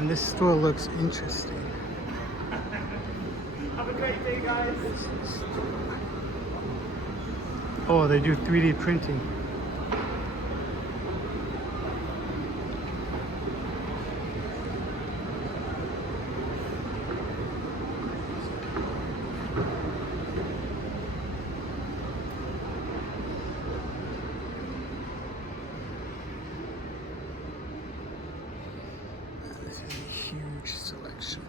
Man, this store looks interesting. Have a great day, guys. Oh, they do 3D printing. This is a huge selection.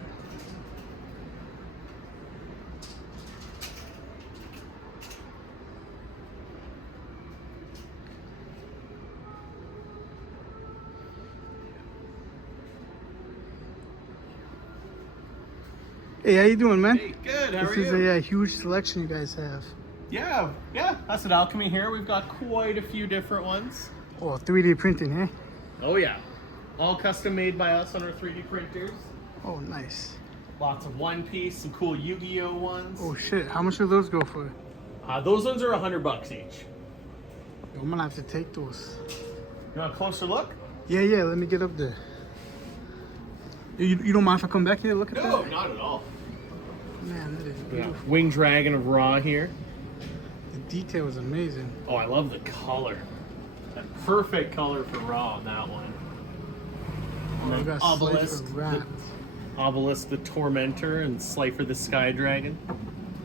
Hey, how you doing, man? Hey, good. How This are is you? a huge selection you guys have. Yeah. That's at Alchemy here. We've got quite a few different ones. Oh, 3D printing, eh? Oh yeah, all custom made by us on our 3D printers. Oh, nice. Lots of One Piece, some cool Yu-Gi-Oh ones. Oh shit, how much do those go for? Those ones are $100 each. I'm gonna have to take those. You want a closer look? Yeah, let me get up there. You don't mind if I come back here and look at No, that? not at all. Man, that is beautiful. Wing Dragon of Ra here. The detail is amazing. Oh, I love the color. That perfect color for Ra on that one. Oh, I got Obelisk, Slifer wrapped. Obelisk the Tormentor and Slifer the Sky Dragon.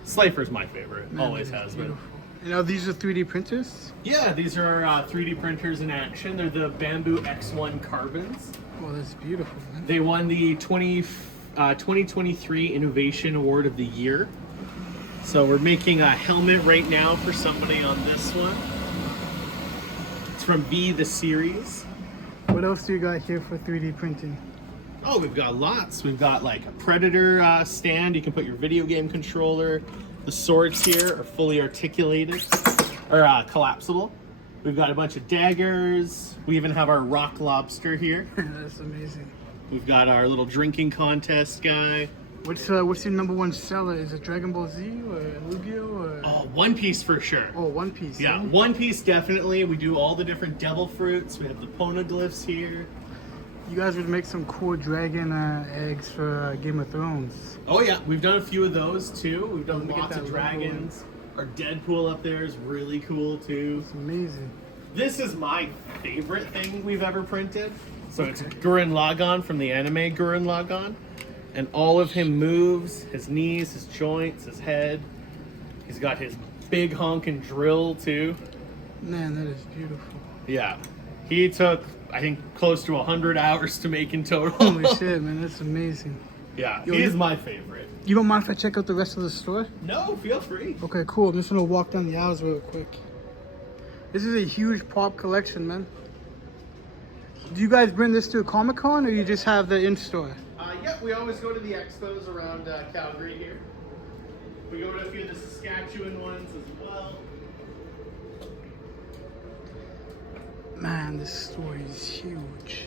Slifer's my favorite. Man, Always that is has been. beautiful. You know, these are 3D printers? Yeah, these are 3D printers in action. They're the Bamboo X1 Carbons. Oh, that's beautiful, man. They won the 2023 Innovation Award of the Year. So we're making a helmet right now for somebody on this one. It's from V the series. What else do you got here for 3D printing? Oh, we've got lots. We've got like a Predator stand. You can put your video game controller. The swords here are fully articulated or collapsible. We've got a bunch of daggers. We even have our rock lobster here. That's amazing. We've got our little drinking contest guy. What's your #1 seller? Is it Dragon Ball Z or Yu-Gi-Oh or? Oh, One Piece for sure. Oh, One Piece. Yeah, eh? One Piece definitely. We do all the different devil fruits. We have the poneglyphs here. You guys would make some cool dragon eggs for Game of Thrones. Oh yeah, we've done a few of those too. We've done Let me get lots that of logo dragons. Our Deadpool up there is really cool too. It's amazing. This is my favorite thing we've ever printed. So it's Gurren Lagann from the anime Gurren Lagann. And all of him moves, his knees, his joints, his head. He's got his big honkin' drill too. Man, that is beautiful. Yeah. He took, I think, close to 100 hours to make in total. Holy shit, man, that's amazing. Yeah, Yo, he's you- my favorite. You don't mind if I check out the rest of the store? No, feel free. Okay, cool. I'm just gonna walk down the aisles real quick. This is a huge pop collection, man. Do you guys bring this to a Comic-Con or you just have the in-store? Yeah, we always go to the expos around Calgary here. We go to a few of the Saskatchewan ones as well. Man, this store is huge.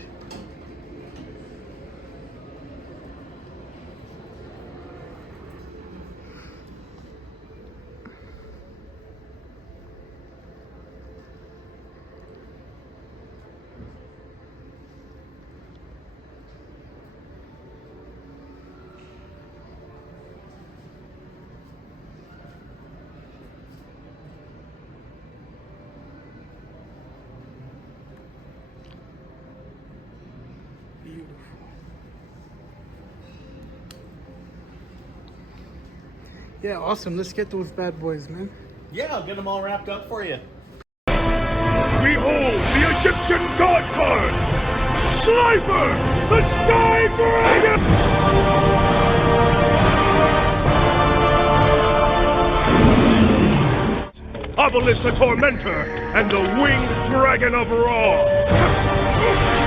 Beautiful. Yeah, awesome. Let's get those bad boys, man. Yeah, I'll get them all wrapped up for you. Behold the Egyptian god card! Slifer, the Sky Dragon! Obelisk the Tormentor and the Winged Dragon of Ra!